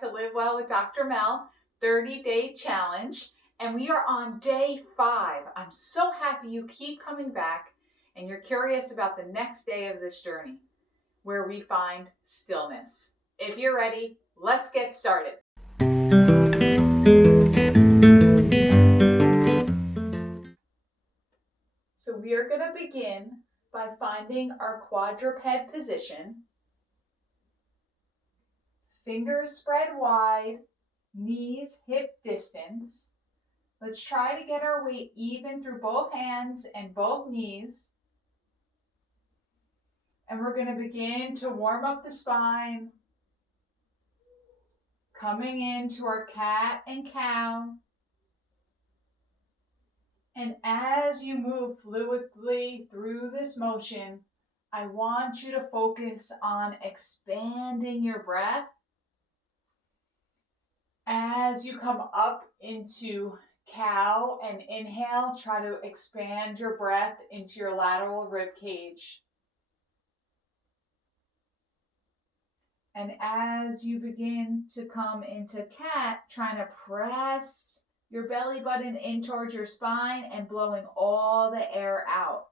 to Live Well with Dr. Mel 30-day challenge, and we are on day 5. I'm so happy you keep coming back and you're curious about the next day of this journey where we find stillness. If you're ready, let's get started. So we are going to begin by finding our quadruped position. Fingers spread wide, knees hip distance. Let's try to get our weight even through both hands and both knees. And we're going to begin to warm up the spine, coming into our cat and cow. And as you move fluidly through this motion, I want you to focus on expanding your breath. As you come up into cow and inhale, try to expand your breath into your lateral rib cage. And as you begin to come into cat, trying to press your belly button in towards your spine and blowing all the air out.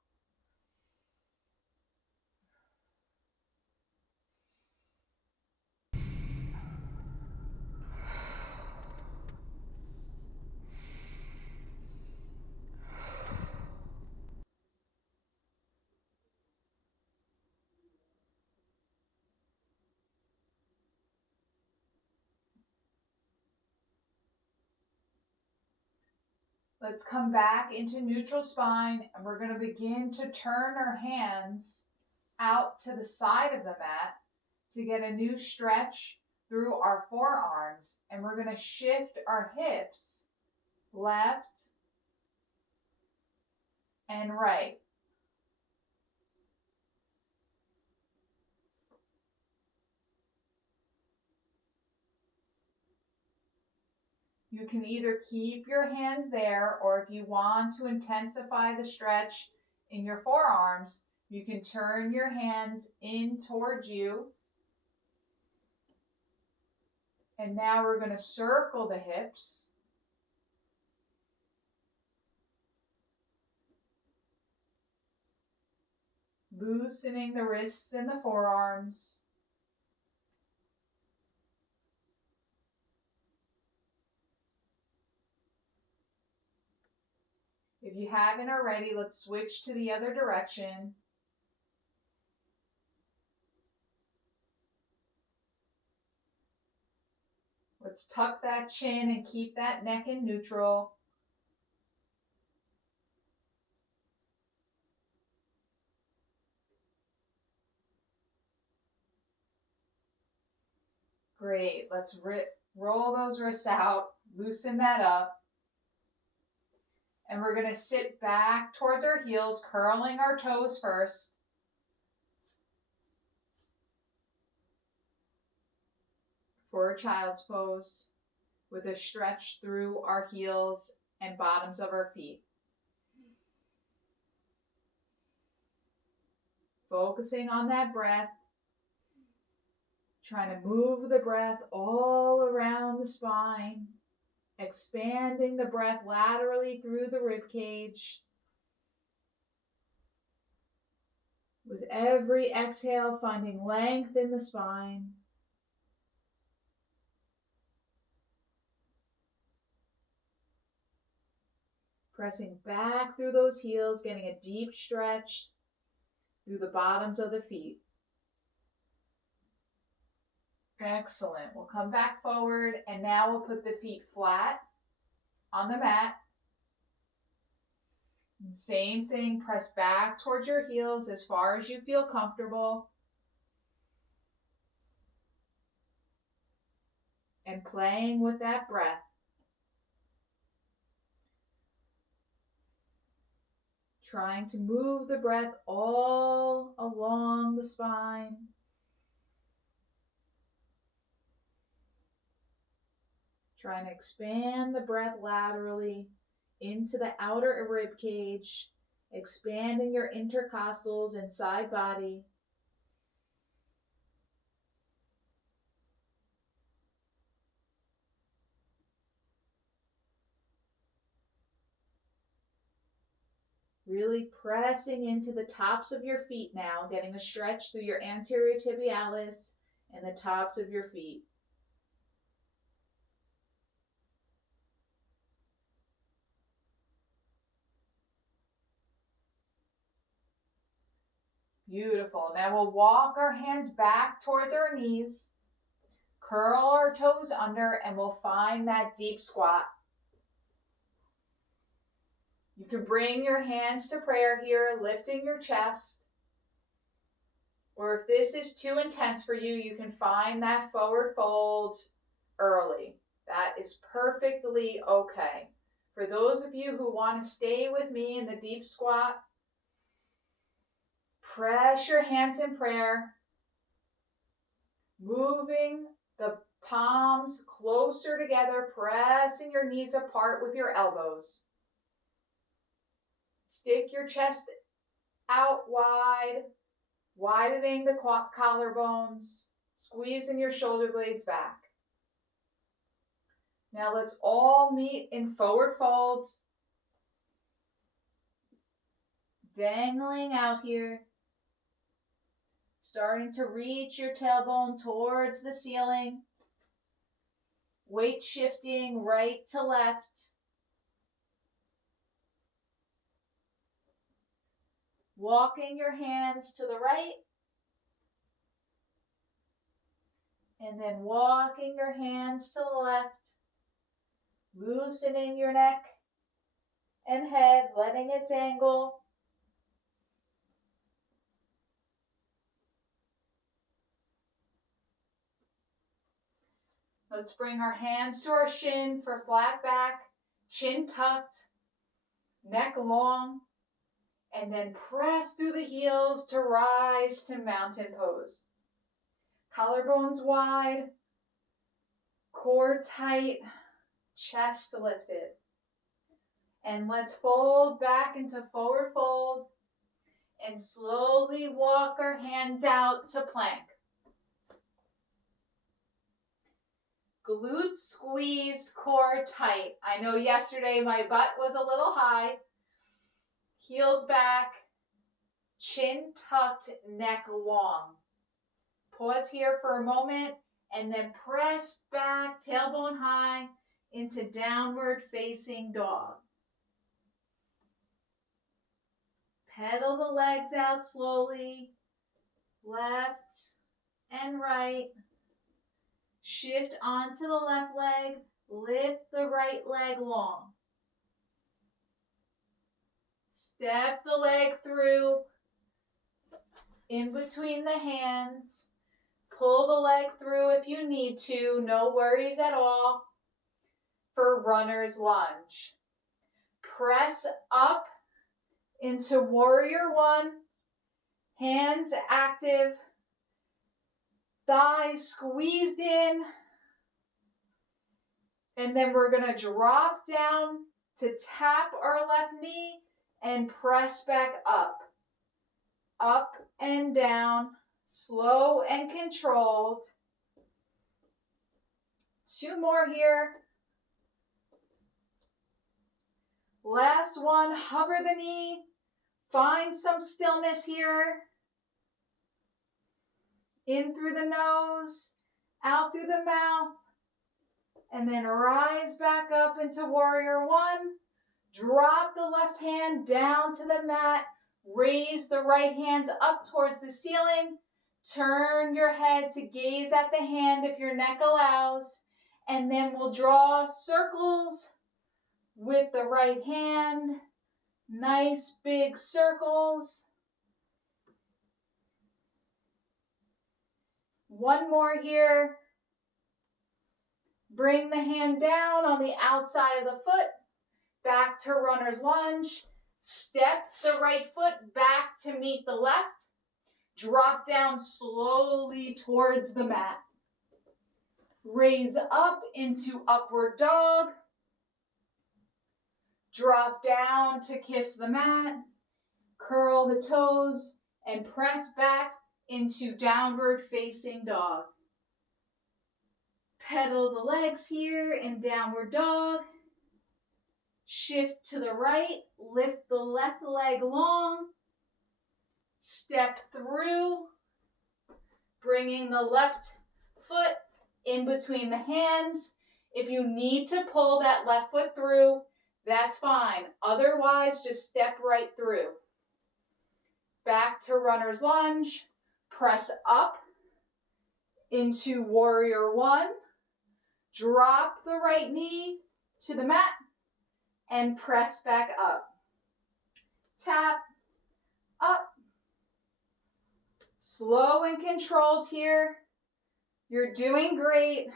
Let's come back into neutral spine, and we're going to begin to turn our hands out to the side of the mat to get a new stretch through our forearms. And we're going to shift our hips left and right. You can either keep your hands there, or if you want to intensify the stretch in your forearms, you can turn your hands in towards you. And now we're going to circle the hips. Loosening the wrists and the forearms. If you haven't already, let's switch to the other direction. Let's tuck that chin and keep that neck in neutral. Great. Let's roll those wrists out, loosen that up. And we're going to sit back towards our heels, curling our toes first. For a child's pose with a stretch through our heels and bottoms of our feet. Focusing on that breath. Trying to move the breath all around the spine. Expanding the breath laterally through the rib cage. With every exhale, finding length in the spine. Pressing back through those heels, getting a deep stretch through the bottoms of the feet. Excellent. We'll come back forward, and now we'll put the feet flat on the mat. And same thing, press back towards your heels as far as you feel comfortable. And playing with that breath. Trying to move the breath all along the spine. Trying to expand the breath laterally into the outer rib cage, expanding your intercostals and side body. Really pressing into the tops of your feet now, getting a stretch through your anterior tibialis and the tops of your feet. Beautiful. Now we'll walk our hands back towards our knees, curl our toes under, and we'll find that deep squat. You can bring your hands to prayer here, lifting your chest. Or if this is too intense for you, you can find that forward fold early. That is perfectly okay. For those of you who want to stay with me in the deep squat, press your hands in prayer, moving the palms closer together, pressing your knees apart with your elbows. Stick your chest out wide, widening the collarbones, squeezing your shoulder blades back. Now let's all meet in forward folds, dangling out here, starting to reach your tailbone towards the ceiling, weight shifting right to left. Walking your hands to the right, and then walking your hands to the left, loosening your neck and head, letting it dangle. Let's bring our hands to our shin for flat back, chin tucked, neck long, and then press through the heels to rise to mountain pose. Collarbones wide, core tight, chest lifted. And let's fold back into forward fold and slowly walk our hands out to plank. Glutes squeeze, core tight. I know yesterday my butt was a little high. Heels back, chin tucked, neck long. Pause here for a moment and then press back, tailbone high, into downward facing dog. Pedal the legs out slowly, left and right. Shift onto the left leg, lift the right leg long. Step the leg through, in between the hands. Pull the leg through if you need to, no worries at all. For runner's lunge. Press up into warrior one, hands active, thighs squeezed in, and then we're going to drop down to tap our left knee and press back up and down, slow and controlled. 2 more here. Last one, hover the knee, find some stillness here. In through the nose, out through the mouth, and then rise back up into warrior one. Drop the left hand down to the mat, raise the right hand up towards the ceiling. Turn your head to gaze at the hand if your neck allows, and then we'll draw circles with the right hand. Nice big circles. One more here. Bring the hand down on the outside of the foot, back to runner's lunge. Step the right foot back to meet the left. Drop down slowly towards the mat. Raise up into upward dog. Drop down to kiss the mat. Curl the toes and press back into downward facing dog. Pedal the legs here in downward dog. Shift to the right, lift the left leg long, step through, bringing the left foot in between the hands. If you need to pull that left foot through, that's fine. Otherwise, just step right through. Back to runner's lunge, press up into warrior one, drop the right knee to the mat, and press back up. Tap, up. Slow and controlled here. You're doing great.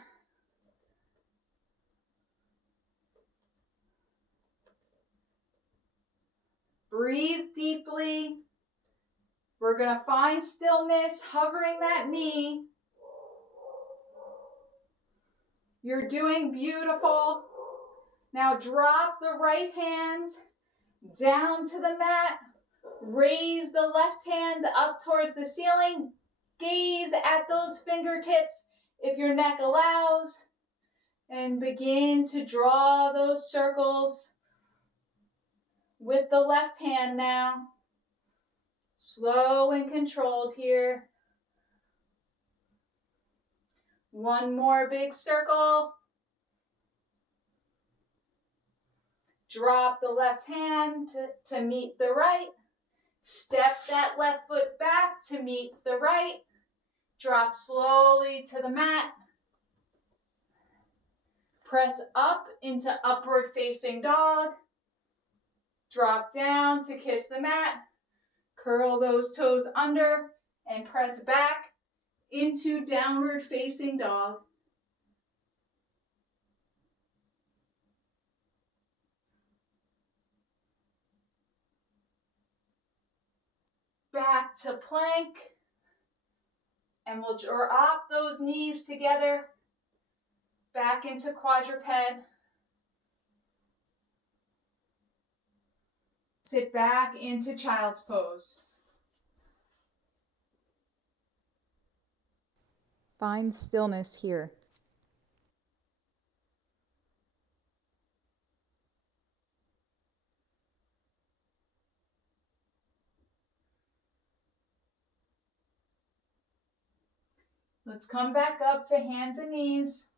Breathe deeply. We're going to find stillness, hovering that knee. You're doing beautiful. Now drop the right hand down to the mat. Raise the left hand up towards the ceiling. Gaze at those fingertips if your neck allows. And begin to draw those circles with the left hand now. Slow and controlled here. One more big circle. Drop the left hand to meet the right. Step that left foot back to meet the right. Drop slowly to the mat. Press up into upward facing dog. Drop down to kiss the mat. Curl those toes under and press back into downward facing dog. Back to plank. And we'll drop those knees together. Back into quadruped. Sit back into child's pose. Find stillness here. Let's come back up to hands and knees.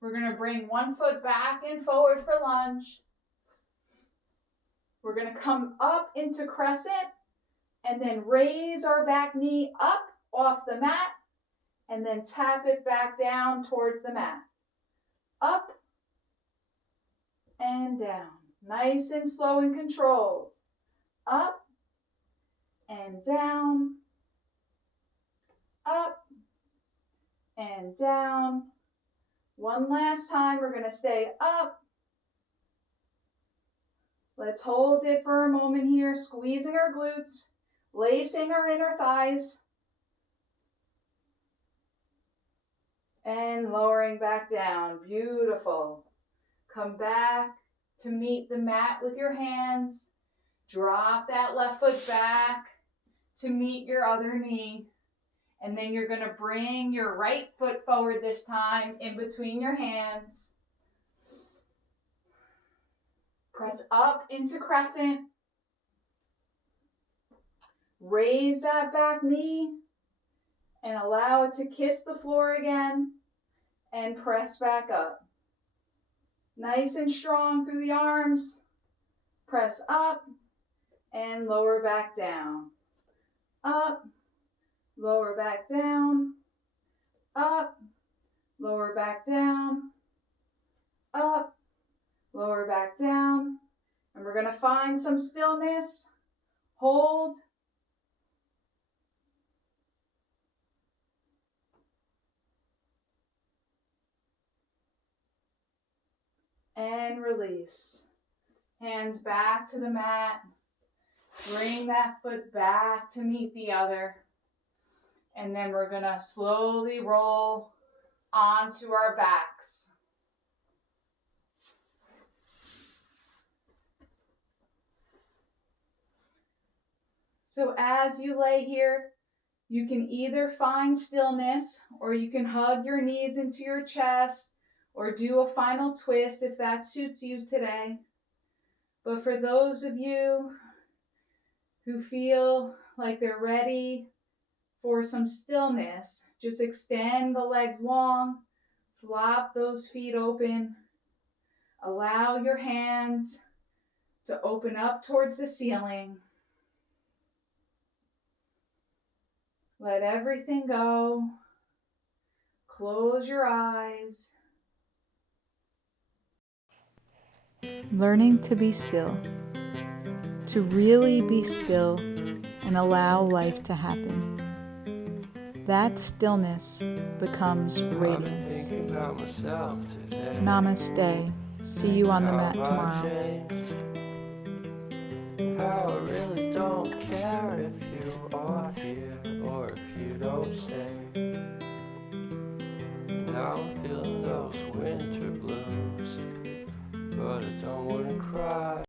We're going to bring one foot back and forward for lunge. We're going to come up into crescent and then raise our back knee up off the mat and then tap it back down towards the mat. Up and down. Nice and slow and controlled. Up and down. Up and down. One last time, we're going to stay up. Let's hold it for a moment here, squeezing our glutes, lacing our inner thighs, and lowering back down. Beautiful. Come back to meet the mat with your hands. Drop that left foot back to meet your other knee. And then you're going to bring your right foot forward this time in between your hands. Press up into crescent. Raise that back knee and allow it to kiss the floor again and press back up. Nice and strong through the arms. Press up and lower back down. Up. Lower back down, up, lower back down, up, lower back down. And we're going to find some stillness. Hold. And release. Hands back to the mat. Bring that foot back to meet the other. And then we're going to slowly roll onto our backs. So as you lay here, you can either find stillness or you can hug your knees into your chest or do a final twist if that suits you today. But for those of you who feel like they're ready for some stillness, just extend the legs long, flop those feet open, allow your hands to open up towards the ceiling. Let everything go. Close your eyes. Learning to be still. To really be still and allow life to happen. That stillness becomes radiance. Namaste. See you on the mat tomorrow. How I really don't care if you are here or if you don't stay. Now I'm feeling those winter blues.